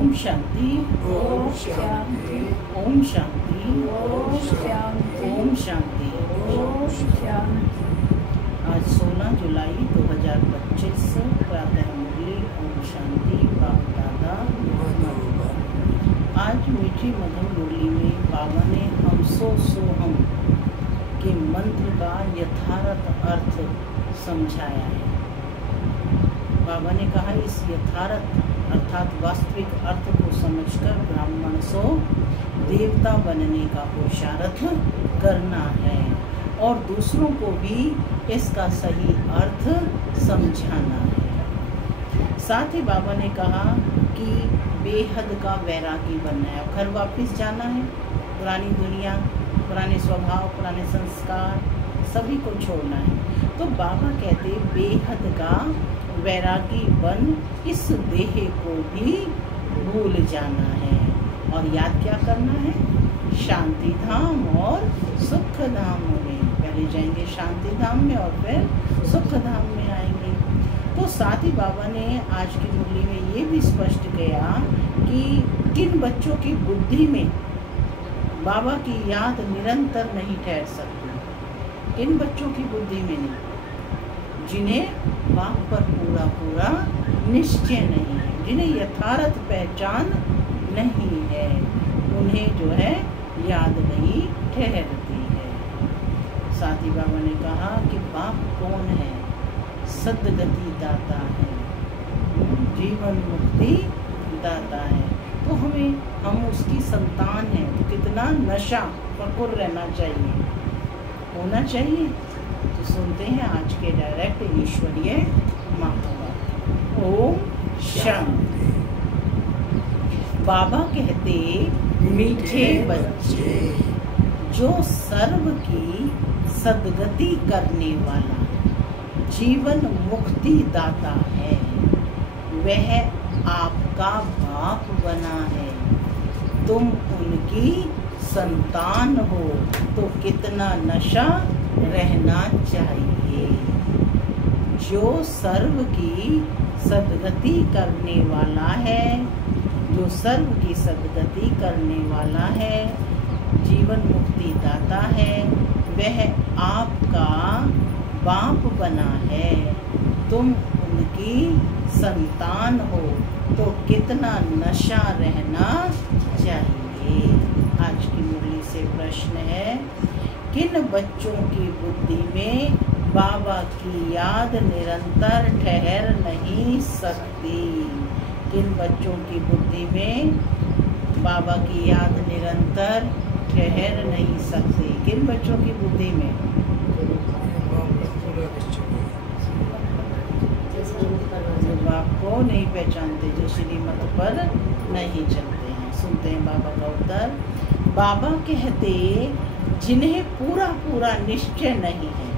ओम शांति, ओम शांति, ओम शांति, ओम शांति, ओम शांति। ओम शांति। आज 16 जुलाई 2025 प्रातः मुरली ओम शांति बाबा दादा। आज मीठी मधुर मुरली में बाबा ने हम सो हम के मंत्र का यथार्थ अर्थ समझाया है। बाबा ने कहा इस यथार्थ अर्थात वास्तविक अर्थ को समझकर ब्राह्मण सो देवता बनने का पुरुषार्थ करना है और दूसरों को भी इसका सही अर्थ समझाना है। साथ ही बाबा ने कहा कि बेहद का वैरागी बनना है, घर वापस जाना है, पुरानी दुनिया, पुराने स्वभाव, पुराने संस्कार सभी को छोड़ना है। तो बाबा कहते बेहद का वैरागी बन इस देह को भी भूल जाना है और याद क्या करना है? शांति धाम और सुख धाम में। पहले जाएंगे शांति धाम में और फिर सुख धाम में आएंगे। तो साथ ही बाबा ने आज की मुरली में ये भी स्पष्ट किया कि किन बच्चों की बुद्धि में बाबा की याद निरंतर नहीं ठहर सकती। किन बच्चों की बुद्धि में नहीं? जिन्हें बाप पर पूरा पूरा निश्चय नहीं है, जिन्हें यथार्थ पहचान नहीं है, उन्हें जो है याद नहीं ठहरती है। साथ ही बाबा ने कहा कि बाप कौन है? सद्गति दाता है, जीवन मुक्ति दाता है। तो हम उसकी संतान हैं, तो कितना नशा पकुर रहना चाहिए, होना चाहिए। तो सुनते हैं आज के डायरेक्ट ईश्वरीय महावाक्य। ओम शांति। बाबा कहते मीठे बच्चे, जो सर्व की सद्गति करने वाला जीवन मुक्ति दाता है, वह आपका बाप बना है। तुम उनकी संतान हो तो कितना नशा रहना चाहिए। जो सर्व की सद्गति करने वाला है, जो सर्व की सद्गति करने वाला है, जीवन मुक्ति दाता है, वह आपका बाप बना है। तुम उनकी संतान हो तो कितना नशा रहना चाहिए। आज की मुरली से प्रश्न है, किन बच्चों की बुद्धि में बाबा की याद निरंतर ठहर नहीं सकती? किन बच्चों की बुद्धि में बाबा की याद निरंतर ठहर नहीं सकती? किन बच्चों की बुद्धि में? जो बाप को नहीं पहचानते, जो श्रीमत पर नहीं चलते हैं। सुनते हैं बाबा का उत्तर। बाबा कहते जिन्हें पूरा पूरा निश्चय नहीं है,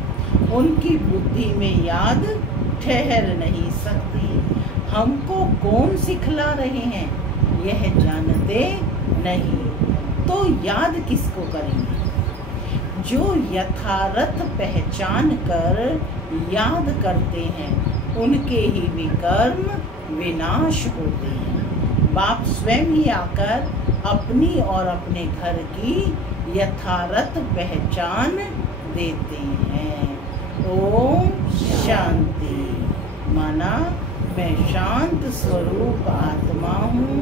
उनकी बुद्धि में याद ठहर नहीं सकती। हमको कौन सिखला रहे हैं यह जानते नहीं, तो याद किसको करेंगे? जो यथार्थ पहचान कर याद करते हैं, उनके ही विकर्म विनाश होते हैं। बाप स्वयं ही आकर अपनी और अपने घर की यथार्थ पहचान देते हैं। ओम शांति। माना मैं शांत स्वरूप आत्मा हूँ,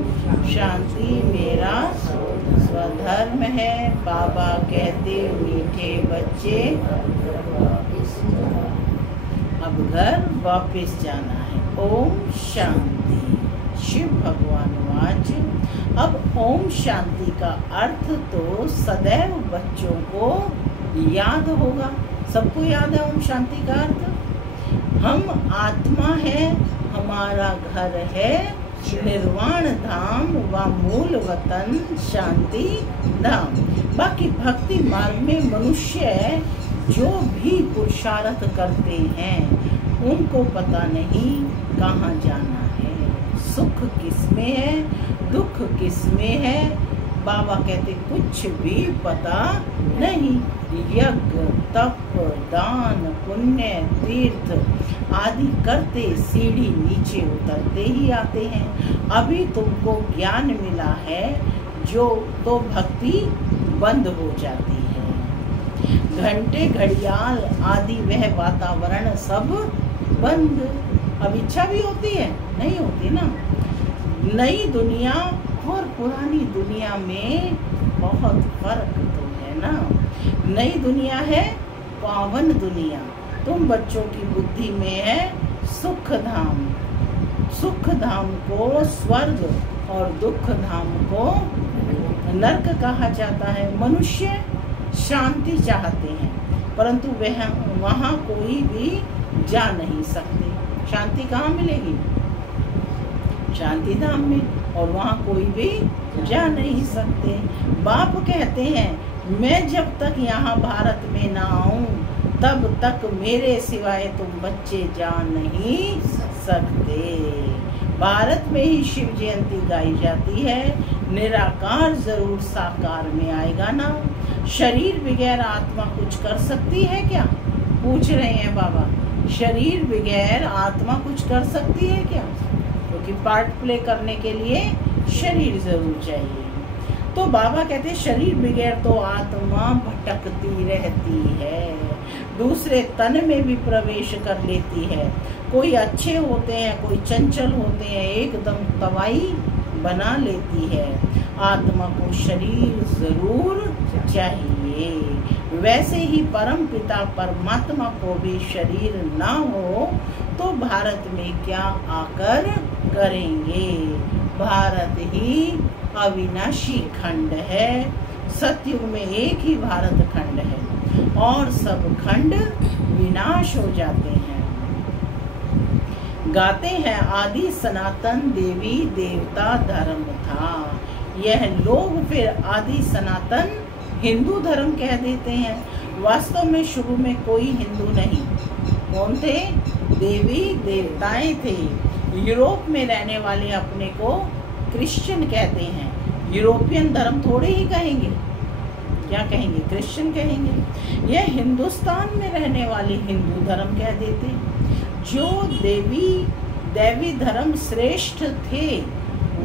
शांति मेरा स्वधर्म है। बाबा कहते मीठे बच्चे, अब घर वापस जाना है। ओम शांति। शिव भगवान वाच। अब ओम शांति का अर्थ तो सदैव बच्चों को याद होगा। सबको याद है ओम शांति का अर्थ। हम आत्मा है, हमारा घर है निर्वाण धाम व मूल वतन शांति धाम। बाकी भक्ति मार्ग में मनुष्य जो भी पुरुषार्थ करते हैं, उनको पता नहीं कहाँ जाना है, सुख किस में है, दुख किस में है, बाबा कहते कुछ भी पता नहीं। यज्ञ, तप, दान, पुण्य, तीर्थ आदि करते सीढ़ी नीचे उतरते ही आते हैं। अभी तुमको ज्ञान मिला है जो तो भक्ति बंद हो जाती है। घंटे, घड़ियाल आदि वह वातावरण सब बंद। अब इच्छा भी होती है? नहीं होती ना। नई दुनिया और पुरानी दुनिया में बहुत फर्क तो है ना। नई दुनिया है पावन दुनिया। तुम बच्चों की बुद्धि में है सुख धाम। सुख धाम को स्वर्ग और दुख धाम को नरक कहा जाता है। मनुष्य शांति चाहते हैं परंतु वह वहाँ कोई भी जा नहीं सकते। शांति कहाँ मिलेगी? शांति धाम में, और वहाँ कोई भी जा नहीं सकते। बाप कहते हैं मैं जब तक यहाँ भारत में ना आऊं तब तक मेरे सिवाय तुम बच्चे जा नहीं सकते। भारत में ही शिव जयंती गाई जाती है। निराकार जरूर साकार में आएगा ना। शरीर बगैर आत्मा कुछ कर सकती है क्या? पूछ रहे हैं बाबा। शरीर बगैर आत्मा कुछ कर सकती है क्या? क्योंकि पार्ट प्ले करने के लिए शरीर जरूर चाहिए। तो बाबा कहते हैं शरीर बगैर तो आत्मा भटकती रहती है, दूसरे तन में भी प्रवेश कर लेती है। कोई अच्छे होते हैं, कोई चंचल होते हैं, एकदम तवाई बना लेती है। आत्मा को शरीर जरूर चाहिए। वैसे ही परम पिता परमात्मा को भी शरीर ना हो तो भारत में क्या आकर करेंगे। भारत ही अविनाशी खंड है। सतयुग में एक ही भारत खंड है और सब खंड विनाश हो जाते हैं। गाते हैं आदि सनातन देवी देवता धर्म था। यह लोग फिर आदि सनातन हिंदू धर्म कह देते हैं। वास्तव में शुरू में कोई हिंदू नहीं। कौन थे? देवी देवताएं थे। यूरोप में रहने वाले अपने को क्रिश्चियन कहते हैं। यूरोपियन धर्म थोड़े ही कहेंगे। क्या कहेंगे? क्रिश्चियन कहेंगे। यह हिंदुस्तान में रहने वाले हिंदू धर्म कह देते। जो देवी धर्म श्रेष्ठ थे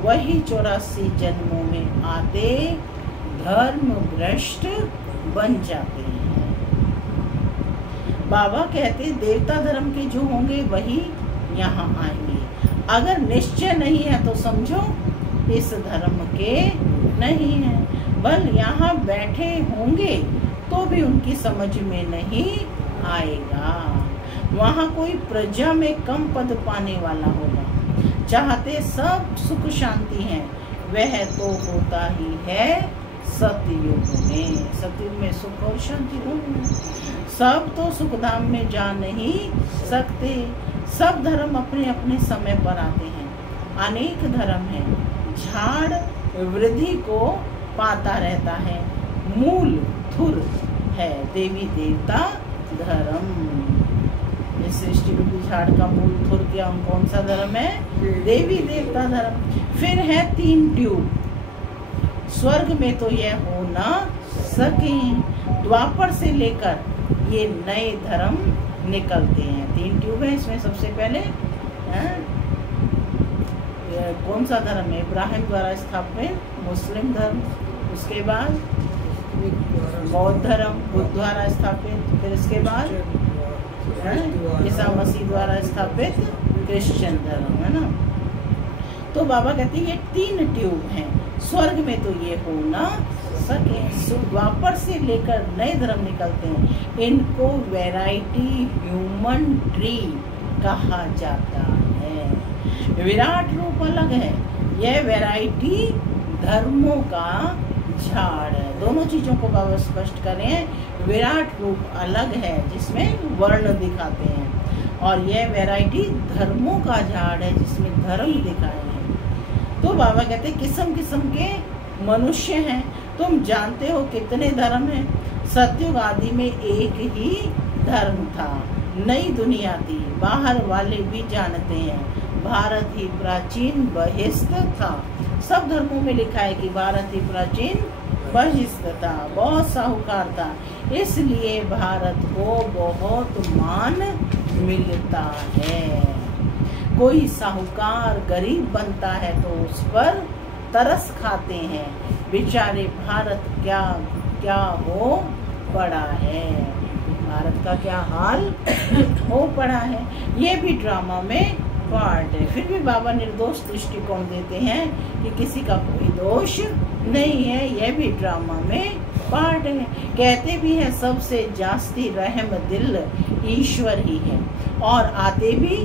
वही 84 जन्मों में आते धर्म भ्रष्ट बन जाते हैं। बाबा कहते देवता धर्म के जो होंगे वही यहाँ आएंगे। अगर निश्चय नहीं है तो समझो इस धर्म के नहीं है। बल यहाँ बैठे होंगे तो भी उनकी समझ में नहीं आएगा। वहाँ कोई प्रजा में कम पद पाने वाला होगा। चाहते सब सुख शांति है, वह तो होता ही है सतयुग में। सतयुग में सुख और शांति दोनों। सब तो सुखधाम में जा नहीं सकते। सब धर्म अपने अपने समय पर आते हैं। अनेक धर्म है। झाड़ वृद्धि को पाता रहता है। मूल थुर है देवी देवता धर्म। इस सृष्टि रूपी झाड़ का मूल थुर क्या कौन सा धर्म है? देवी देवता धर्म। फिर है 3 ट्यूब। स्वर्ग में तो यह हो ना सके। द्वापर से लेकर ये नए धर्म निकलते हैं। 3 ट्यूब है इसमें। सबसे पहले कौन सा धर्म है? इब्राहिम द्वारा स्थापित मुस्लिम धर्म। उसके बाद बौद्ध धर्म बुद्ध द्वारा स्थापित। फिर इसके बाद ईसा मसीह द्वारा स्थापित क्रिश्चियन धर्म है ना। तो बाबा कहते हैं ये 3 ट्यूब हैं। स्वर्ग में तो ये हो ना सके। द्वापर से लेकर नए धर्म निकलते हैं। इनको वैरायटी ह्यूमन ट्री कहा जाता है। विराट रूप अलग है। यह वैरायटी धर्मों का झाड़ है। दोनों चीजों को बाबा स्पष्ट करें। विराट रूप अलग है जिसमें वर्ण दिखाते हैं और यह वैरायटी धर्मों का झाड़ है जिसमें धर्म दिखाए हैं। तो बाबा कहते हैं किस्म किस्म के मनुष्य हैं। तुम जानते हो कितने धर्म हैं? सतयुग आदि में एक ही धर्म था। नई दुनिया थी। बाहर वाले भी जानते हैं भारत ही प्राचीन बहिष्ठ था। सब धर्मों में लिखा है कि भारत ही प्राचीन बहिष्ठ था, बहुत साहूकार था, इसलिए भारत को बहुत मान मिलता है। कोई साहूकार गरीब बनता है तो उस पर तरस खाते हैं, बेचारे भारत क्या क्या हो पड़ा है, भारत का क्या हाल हो पड़ा है। ये भी ड्रामा में पार्ट है। फिर भी बाबा निर्दोष दृष्टिकोण देते हैं कि किसी का कोई दोष नहीं है, यह भी ड्रामा में पार्ट है। कहते भी है सबसे जास्ती रहम दिल ईश्वर ही है और आते भी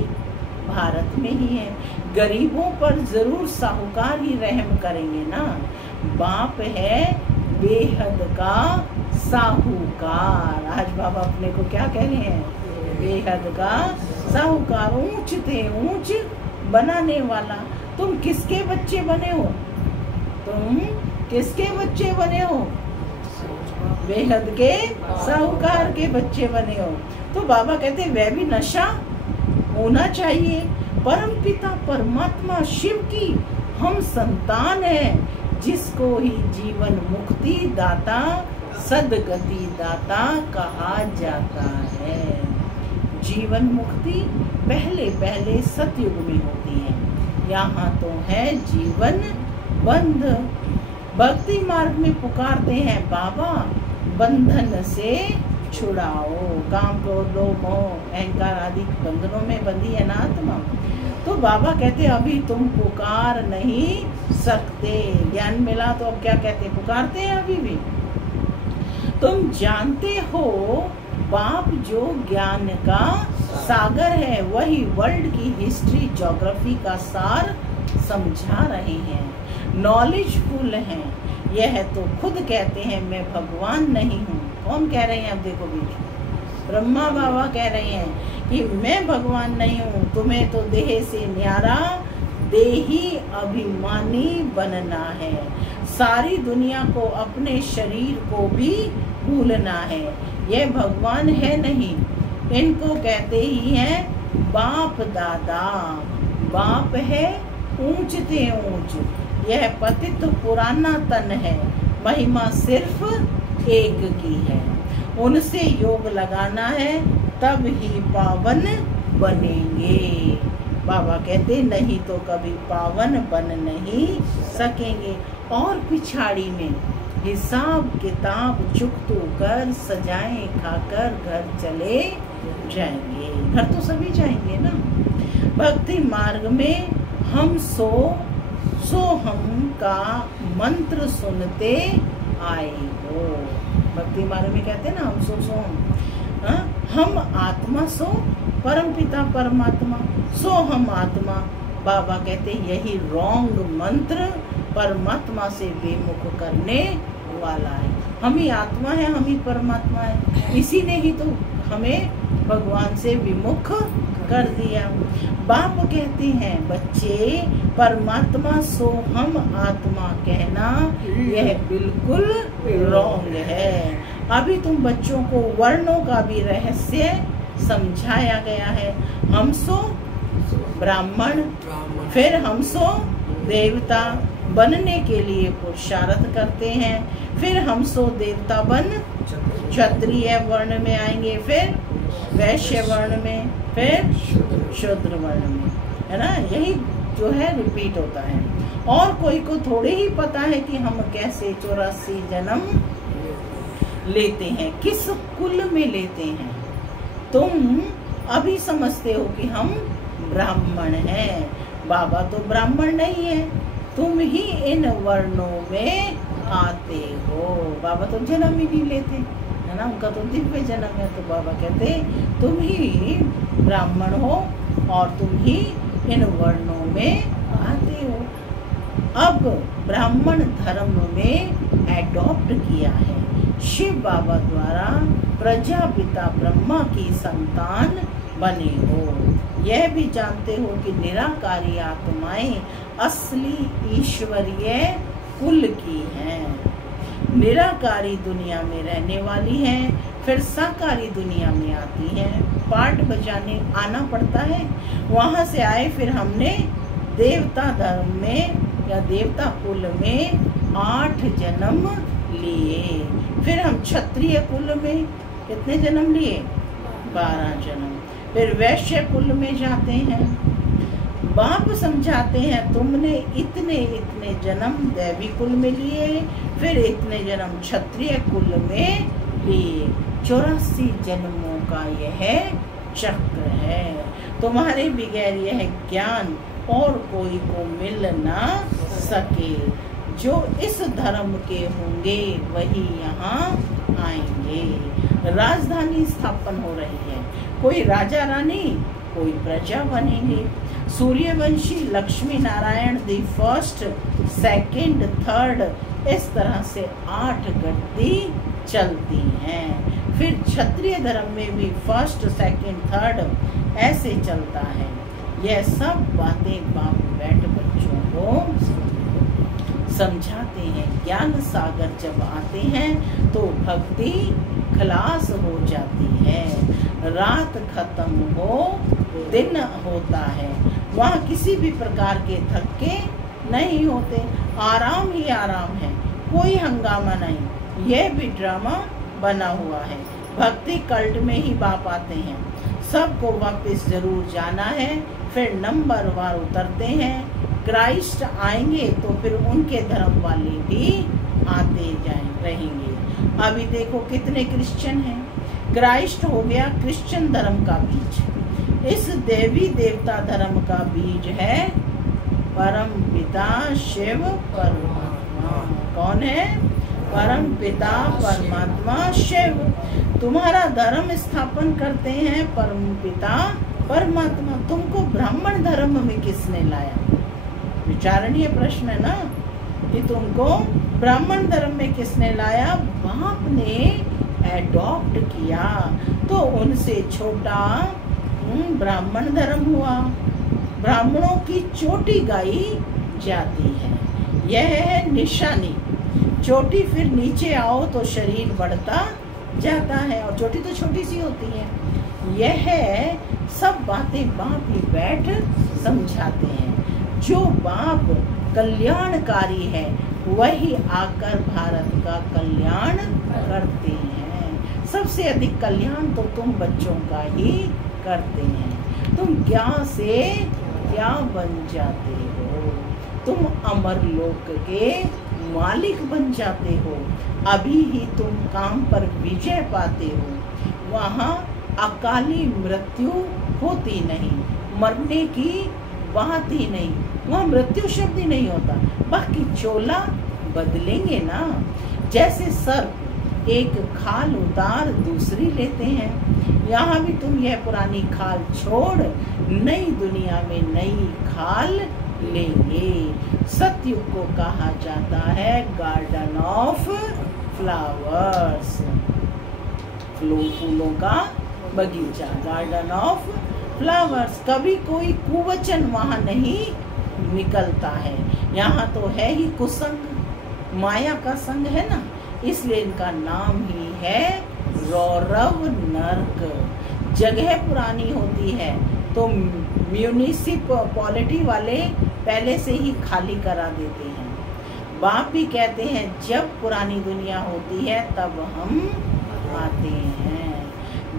भारत में ही है। गरीबों पर जरूर साहूकार ही रहम करेंगे ना। बाप है बेहद का साहूकार। आज बाबा अपने को क्या कह रहे हैं? बेहद का साहूकार, ऊंच थे ऊंच बनाने वाला। तुम किसके बच्चे बने हो? तुम किसके बच्चे बने हो? बेहद के साहूकार के बच्चे बने हो। तो बाबा कहते वह भी नशा होना चाहिए। परम पिता परमात्मा शिव की हम संतान है, जिसको ही जीवन मुक्ति दाता सदगति दाता कहा जाता है। जीवन मुक्ति पहले पहले सतयुग में होती है, यहाँ तो है जीवन बंध। भक्ति मार्ग में पुकारते हैं बाबा बंधन से छुड़ाओ। काम क्रोध लोभ मोह अहंकार आदि बंधनों में बंधी है ना आत्मा। तो बाबा कहते अभी तुम पुकार नहीं सकते। ज्ञान मिला तो अब क्या कहते? पुकारते हैं अभी भी। तुम जानते हो बाप जो ज्ञान का सागर है, वही वर्ल्ड की हिस्ट्री ज्योग्राफी का सार समझा रहे हैं। नॉलेजफुल हैं। यह तो खुद कहते हैं मैं भगवान नहीं हूँ। कौन कह रहे हैं? अब देखो बीच ब्रह्मा बाबा कह रहे हैं कि मैं भगवान नहीं हूँ। तुम्हें तो देह से न्यारा देही अभिमानी बनना है। सारी दुनिया को अपने शरीर को भी भूलना है। यह भगवान है नहीं, इनको कहते ही हैं बाप दादा। बाप है ऊंच ते ऊंच, यह पतित पुराना तन है। महिमा सिर्फ एक की है, उनसे योग लगाना है तब ही पावन बनेंगे। बाबा कहते नहीं तो कभी पावन बन नहीं सकेंगे। और पिछाड़ी में हिसाब किताब चुकतू कर सजाएं खाकर घर चले जाएंगे। घर तो सभी जाएंगे ना। भक्ति मार्ग में हम सो हम का मंत्र सुनते आए हो। भक्ति मार्ग में कहते हैं ना हम सो हम आत्मा सो परम पिता परमात्मा सो हम आत्मा। बाबा कहते यही रॉन्ग मंत्र परमात्मा से विमुख करने वाला है। हम ही आत्मा है, हम ही परमात्मा है, इसी ने ही तो हमें भगवान से विमुख कर दिया। बाप कहते हैं बच्चे परमात्मा सो हम आत्मा कहना यह बिल्कुल रॉन्ग है। अभी तुम बच्चों को वर्णों का भी रहस्य समझाया गया है। हम सो ब्राह्मण, फिर हम सो देवता बनने के लिए पुरुषार्थ करते हैं, फिर हम सो देवता बन क्षत्रिय वर्ण में आएंगे, फिर वैश्य वर्ण में, फिर शूद्र वर्ण में, है ना। यही जो है रिपीट होता है। और कोई को थोड़े ही पता है कि हम कैसे 84 जन्म लेते हैं, किस कुल में लेते हैं। तुम अभी समझते हो कि हम ब्राह्मण हैं, बाबा तो ब्राह्मण नहीं है, तुम ही इन वर्णों में आते हो। बाबा तो जन्म ही नहीं लेते, है ना, उनका तो दिव्य जन्म है। तो बाबा कहते तुम ही ब्राह्मण हो और तुम ही इन वर्णों में आते हो। अब ब्राह्मण धर्म में एडॉप्ट किया है। शिव बाबा द्वारा प्रजापिता ब्रह्मा की संतान बने हो। यह भी जानते हो कि निराकारी आत्माएं असली ईश्वरीय कुल की हैं, निराकारी दुनिया में रहने वाली हैं, फिर साकारी दुनिया में आती हैं, पाठ बजाने आना पड़ता है। वहां से आए फिर हमने देवता धर्म में या देवता कुल में 8 जन्म लिए। फिर हम क्षत्रिय कुल में कितने जन्म लिए? 12 जन्म। फिर वैश्य कुल में जाते हैं। बाप समझाते हैं तुमने इतने इतने जन्म दैवी कुल में लिए, फिर इतने जन्म क्षत्रिय कुल में लिए। 84 जन्मों का यह चक्र है। तुम्हारे बगैर यह ज्ञान और कोई को मिल ना सके। जो इस धर्म के होंगे वही यहाँ आएंगे। राजधानी स्थापन हो रही है, कोई राजा रानी, कोई प्रजा बनेंगे। Suryavanshi, Lakshmi Narayan, the first, second, third, इस तरह से 8 गद्दी चलती हैं। फिर क्षत्रिय धर्म में भी फर्स्ट, सेकंड, थर्ड ऐसे चलता है। यह सब बातें बाप बैठ बच्चों को समझाते हैं। ज्ञान सागर जब आते हैं तो भक्ति खलास हो जाती है। रात खत्म हो दिन होता है। वहाँ किसी भी प्रकार के धक्के नहीं होते, आराम ही आराम है, कोई हंगामा नहीं। यह भी ड्रामा बना हुआ है। भक्ति कल्ट में ही बाप आते हैं। सबको वापस जरूर जाना है, फिर नंबर वार उतरते हैं। क्राइस्ट आएंगे तो फिर उनके धर्म वाले भी आते रहेंगे। अभी देखो कितने क्रिश्चियन हैं। क्राइस्ट हो गया क्रिश्चियन धर्म का बीज। इस देवी देवता धर्म का बीज है परम पिता शिव परमात्मा। कौन है? परम पिता परमात्मा शिव। तुम्हारा धर्म स्थापन करते हैं परम पिता परमात्मा। तुमको ब्राह्मण धर्म में किसने लाया? विचारणीय प्रश्न है ना कि तुमको ब्राह्मण धर्म में किसने लाया? बाप ने एडॉप्ट किया तो उनसे छोटा ब्राह्मण धर्म हुआ। ब्राह्मणों की चोटी गाई जाती है, यह है निशानी। चोटी फिर नीचे आओ तो शरीर बढ़ता जाता है और चोटी तो छोटी सी होती है। यह सब बातें बाप ही बैठ समझाते हैं। जो बाप कल्याणकारी है वही आकर भारत का कल्याण करते हैं। सबसे अधिक कल्याण तो तुम बच्चों का ही करते हैं। तुम क्या से क्या बन जाते हो? तुम अमर लोक के मालिक बन जाते हो। अभी ही तुम काम पर विजय पाते हो। वहाँ अकाली मृत्यु होती नहीं, मरने की बात ही नहीं, वहाँ मृत्यु शब्द ही नहीं होता। बाकी चोला बदलेंगे ना। जैसे सर्प एक खाल उतार दूसरी लेते हैं, यहाँ भी तुम यह पुरानी खाल छोड़ नई दुनिया में नई खाल लेंगे। सतयुग को कहा जाता है गार्डन ऑफ फ्लावर्स, फूलों का बगीचा, गार्डन ऑफ फ्लावर्स। कभी कोई कुवचन वहाँ नहीं निकलता है। यहाँ तो है ही कुसंग, माया का संग है ना, इसलिए इनका नाम ही है रौरव नर्क। जगह पुरानी होती है तो म्यूनिसिपैलिटी वाले पहले से ही खाली करा देते हैं। बाप भी कहते हैं जब पुरानी दुनिया होती है तब हम आते हैं।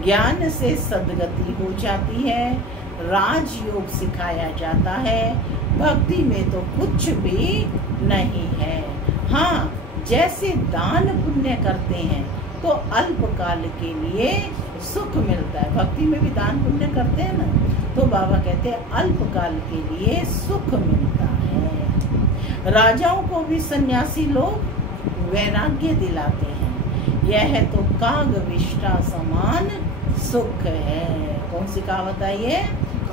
ज्ञान से सद्गति हो जाती है, राजयोग सिखाया जाता है। भक्ति में तो कुछ भी नहीं है। हाँ, जैसे दान पुण्य करते हैं तो अल्पकाल के लिए सुख मिलता है। भक्ति में भी दान पुण्य करते हैं ना, तो बाबा कहते हैं अल्पकाल के लिए सुख मिलता है। राजाओं को भी सन्यासी लोग वैराग्य दिलाते हैं। यह तो कागविष्टा समान सुख है। कौन सी कहावत है ये?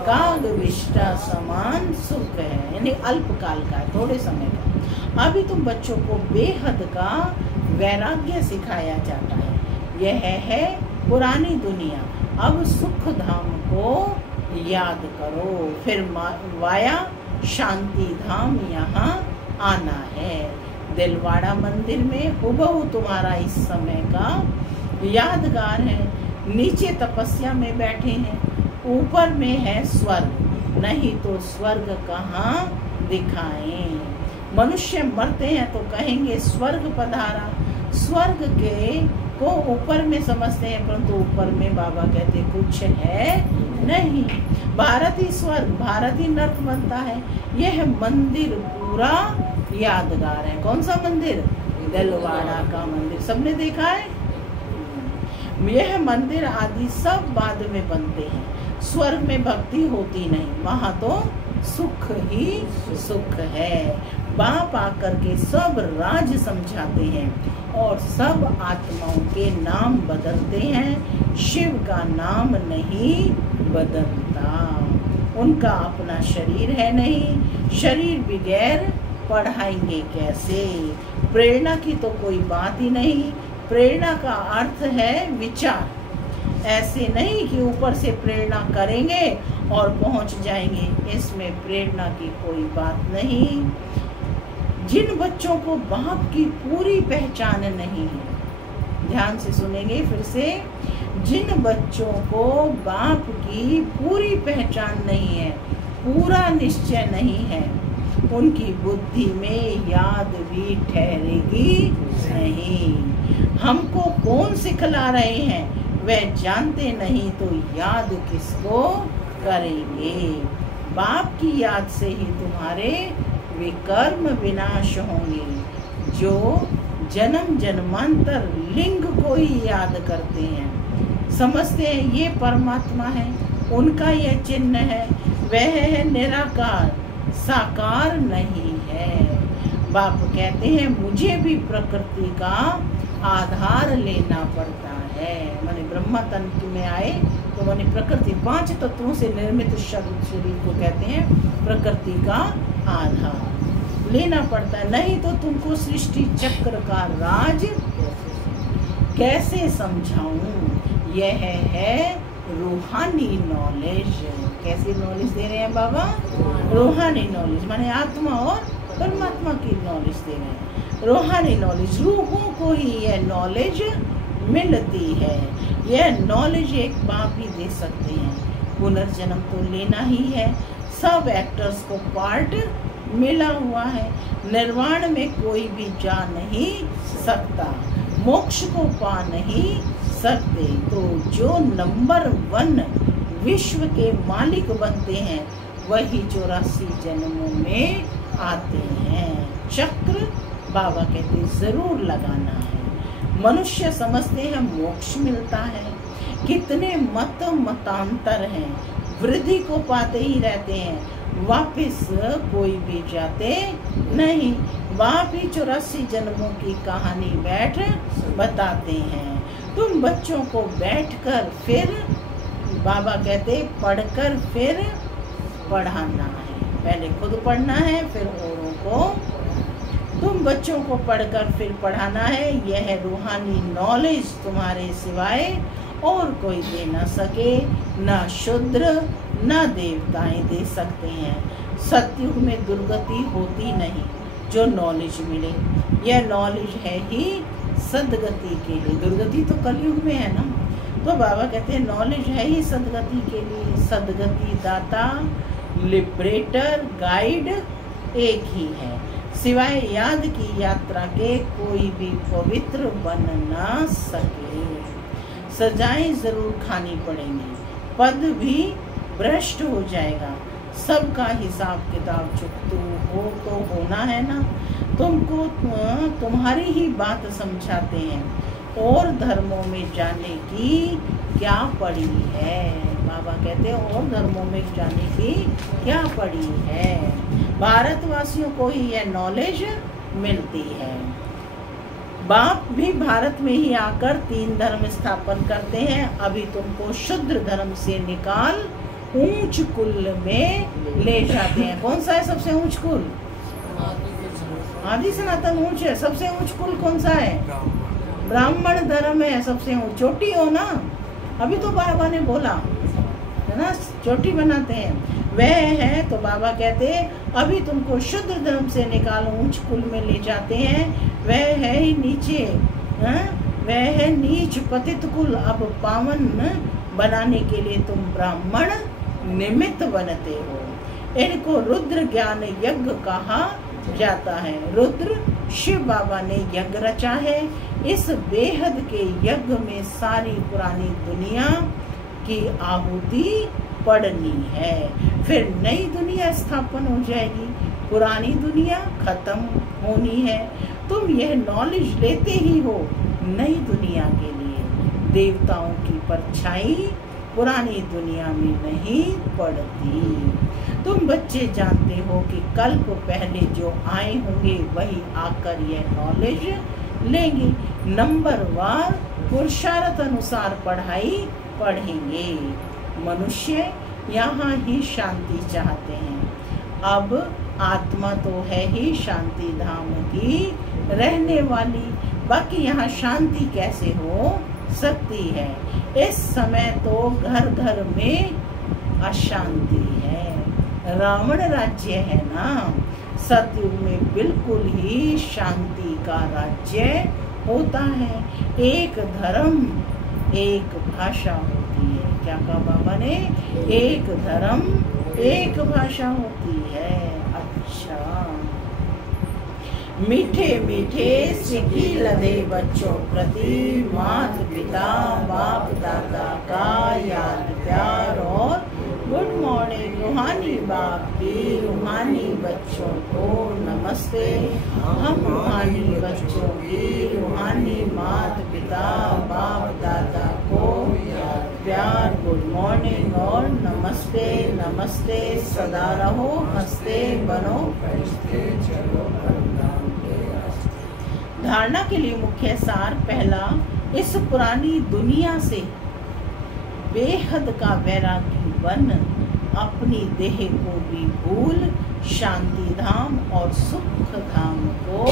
कागविष्टा समान सुख है, यानी अल्पकाल का, थोड़े समय का। अभी तुम बच्चों को बेहद का वैराग्य सिखाया जाता है। यह है पुरानी दुनिया। अब सुख धाम को याद करो, फिर वाया शांति धाम यहाँ आना है। दिलवाड़ा मंदिर में हुबहू तुम्हारा इस समय का यादगार है। नीचे तपस्या में बैठे हैं, ऊपर में है स्वर्ग, नहीं तो स्वर्ग कहाँ दिखाएं। मनुष्य मरते हैं तो कहेंगे स्वर्ग पधारा, स्वर्ग के को ऊपर में समझते हैं, परंतु ऊपर में बाबा कहते कुछ है नहीं। भारत ही स्वर्ग, भारत ही नर्क बनता है। यह मंदिर पूरा यादगार है। कौन सा मंदिर? दिलवाड़ा का मंदिर, सबने देखा है। यह मंदिर आदि सब बाद में बनते हैं। स्वर्ग में भक्ति होती नहीं, वहाँ तो सुख ही सुख है। बाप आकर के सब राज समझाते हैं और सब आत्माओं के नाम बदलते हैं, शिव का नाम नहीं बदलता। उनका अपना शरीर है नहीं, शरीर बगैर पढ़ाएंगे कैसे। प्रेरणा की तो कोई बात ही नहीं, प्रेरणा का अर्थ है विचार। ऐसे नहीं कि ऊपर से प्रेरणा करेंगे और पहुंच जाएंगे, इसमें प्रेरणा की कोई बात नहीं। जिन बच्चों को बाप की पूरी पहचान नहीं है, ध्यान से सुनेंगे फिर से, जिन बच्चों को बाप की पूरी पहचान नहीं है, पूरा निश्चय नहीं है, उनकी बुद्धि में याद भी ठहरेगी नहीं। हमको कौन सिखला रहे हैं वह जानते नहीं तो याद किसको करेंगे। बाप की याद से ही तुम्हारे विकर्म विनाश होंगे। जो जन्म जन्मांतर लिंग को ही याद करते हैं, समझते हैं ये परमात्मा है, उनका यह चिन्ह है, वह है निराकार, साकार नहीं है। बाप कहते हैं मुझे भी प्रकृति का आधार लेना पड़ता है। माने ब्रह्मा तन में आए तो माने प्रकृति 5 तत्वों से निर्मित शरीर को कहते हैं प्रकृति का आधार लेना पड़ता है, नहीं तो तुमको सृष्टि चक्र का राज कैसे समझाऊं। यह है रूहानी नॉलेज। कैसी नॉलेज दे रहे हैं बाबा? रूहानी नॉलेज, माने आत्मा और परमात्मा की नॉलेज दे रहे हैं। रूहानी नॉलेज, रूहों को ही यह नॉलेज मिलती है। यह नॉलेज एक बाप ही दे सकते हैं। पुनर्जन्म तो लेना ही है, सब एक्टर्स को पार्ट मिला हुआ है। निर्वाण में कोई भी जा नहीं सकता, मोक्ष को पा नहीं सकते। तो जो नंबर 1 विश्व के मालिक बनते हैं वही 84 जन्मों में आते हैं। चक्र बाबा कहते जरूर लगाना है। मनुष्य समझते हैं मोक्ष मिलता है, कितने मतांतर हैं, वृद्धि को पाते ही रहते हैं, वापिस कोई भी जाते नहीं। वहाँ भी 84 जन्मों की कहानी बैठ बताते हैं। तुम बच्चों को बैठकर फिर बाबा कहते पढ़कर फिर पढ़ाना है। पहले खुद पढ़ना है फिर औरों को। तुम बच्चों को पढ़कर फिर पढ़ाना है। यह रूहानी नॉलेज तुम्हारे सिवाय और कोई दे ना सके, ना शूद्र ना देवताएं दे सकते हैं। सतयुग में दुर्गति होती नहीं जो नॉलेज मिले। यह नॉलेज है ही सदगति के लिए। दुर्गति तो कलयुग में है ना, तो बाबा कहते हैं नॉलेज है ही सदगति के लिए। सदगति दाता, लिबरेटर, गाइड एक ही है। सिवाय याद की यात्रा के कोई भी पवित्र बन ना सके। सजाएं जरूर खानी पड़ेंगी, पद भी भ्रष्ट हो जाएगा। सबका हिसाब किताब चुकतो हो तो होना है ना। तुमको तुम्हारी ही बात समझाते हैं और धर्मों में जाने की क्या पड़ी है। बाबा कहते हैं और धर्मों में जाने की क्या पड़ी है। भारतवासियों को ही यह नॉलेज मिलती है। बाप भी भारत में ही आकर 3 धर्म स्थापन करते हैं। अभी तुमको शुद्र धर्म से निकाल ऊंच कुल में ले जाते हैं। कौन सा है सबसे ऊंच कुल? आदि सनातन ऊंच है। सबसे ऊंच कुल कौन सा है? ब्राह्मण धर्म है सबसे ऊंच। चोटी हो ना, अभी तो बाबा ने बोला है ना, चोटी बनाते हैं वह है। तो बाबा कहते हैं अभी तुमको शुद्ध धर्म से निकाल ऊंच कुल में ले जाते हैं। वह है ही नीचे वह है नीच पतित कुल अब पावन बनाने के लिए तुम ब्राह्मण निमित्त बनते हो। इनको रुद्र ज्ञान यज्ञ कहा जाता है। रुद्र शिव बाबा ने यज्ञ रचा है। इस बेहद के यज्ञ में सारी पुरानी दुनिया की आहुति पड़नी है, फिर नई दुनिया स्थापन हो जाएगी, पुरानी दुनिया खत्म होनी है। तुम यह नॉलेज लेते ही हो नई दुनिया के लिए। देवताओं की परछाई पुरानी दुनिया में नहीं पड़ती। तुम बच्चे जानते हो कि कल्प पहले जो आए होंगे वही आकर यह नॉलेज लेंगे। नंबर वार पुरुषार्थ अनुसार पढ़ाई पढ़ेंगे। मनुष्य यहाँ ही शांति चाहते हैं। अब आत्मा तो है ही शांति धाम की रहने वाली, बाकी यहाँ शांति कैसे हो सकती है। इस समय तो घर घर में अशांति है, रावण राज्य है ना। सतयुग में बिल्कुल ही शांति का राज्य होता है। एक धर्म एक भाषा होती है। क्या कहा बाबा ने? एक धर्म एक भाषा होती है। अच्छा, मीठे मीठे सिक्की लदे बच्चों प्रति माता पिता बाप दादा का याद प्यार और गुड मॉर्निंग। रूहानी बाप की रूहानी बच्चों को नमस्ते। हम रूहानी बच्चों की रूहानी माता पिता बाप दादा को प्यार गुड मॉर्निंग और नमस्ते। नमस्ते सदा रहो, हंसते बनो, धारणा के लिए मुख्य सार। पहला, इस पुरानी दुनिया से बेहद का वैरागी बन अपनी देह को भी भूल शांति धाम और सुख धाम को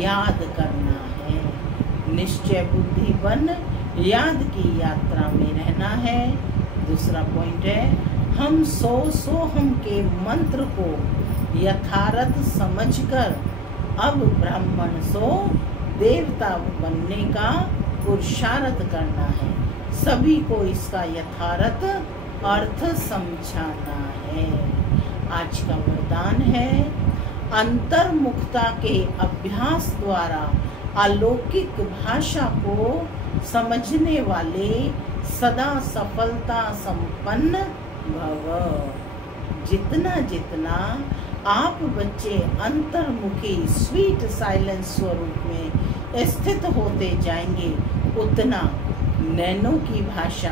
याद करना है। निश्चय बुद्धि बन याद की यात्रा में रहना है। दूसरा पॉइंट है, हम सो हम के मंत्र को यथार्थ समझकर अब ब्राह्मण सो देवता बनने का पुरुषार्थ करना है। सभी को इसका यथार्थ अर्थ समझाना है। आज का वरदान है, अंतर्मुखता के अभ्यास द्वारा अलौकिक भाषा को समझने वाले सदा सफलता संपन्न भव। जितना जितना आप बच्चे अंतर्मुखी स्वीट साइलेंस स्वरूप में स्थित होते जाएंगे, उतना नैनो की भाषा,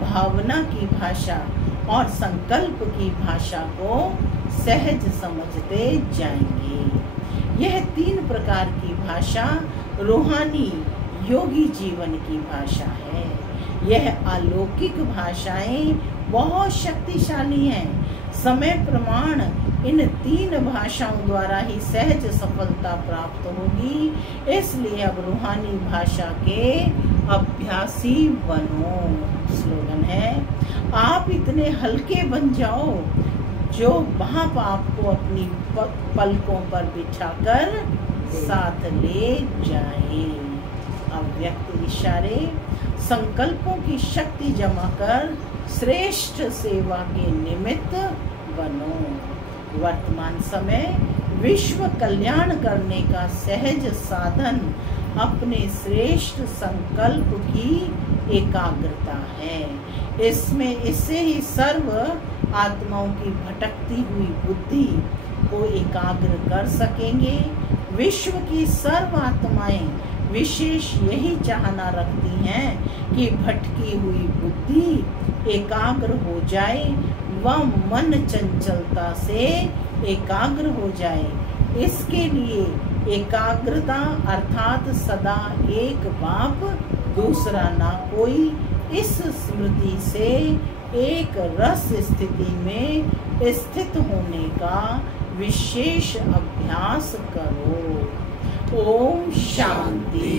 भावना की भाषा और संकल्प की भाषा को सहज समझते जाएंगे। यह 3 प्रकार की भाषा रूहानी योगी जीवन की भाषा है। यह अलौकिक भाषाएं बहुत शक्तिशाली हैं। समय प्रमाण इन 3 भाषाओं द्वारा ही सहज सफलता प्राप्त होगी। इसलिए अब रूहानी भाषा के अभ्यासी बनो। स्लोगन है, आप इतने हल्के बन जाओ जो बाप आपको अपनी पलकों पर बिठाकर साथ ले जाए। अव्यक्त इशारे संकल्पों की शक्ति जमा कर श्रेष्ठ सेवा के निमित्त बनो। वर्तमान समय विश्व कल्याण करने का सहज साधन अपने श्रेष्ठ संकल्प की एकाग्रता है। इससे ही सर्व आत्माओं की भटकती हुई बुद्धि को एकाग्र कर सकेंगे। विश्व की सर्व आत्माएं विशेष यही चाहना रखती हैं कि भटकी हुई बुद्धि एकाग्र हो जाए व मन चंचलता से एकाग्र हो जाए। इसके लिए एकाग्रता अर्थात सदा एक बाप दूसरा ना कोई, इस स्मृति से एक रस स्थिति में स्थित होने का विशेष अभ्यास करो। ओम शांति।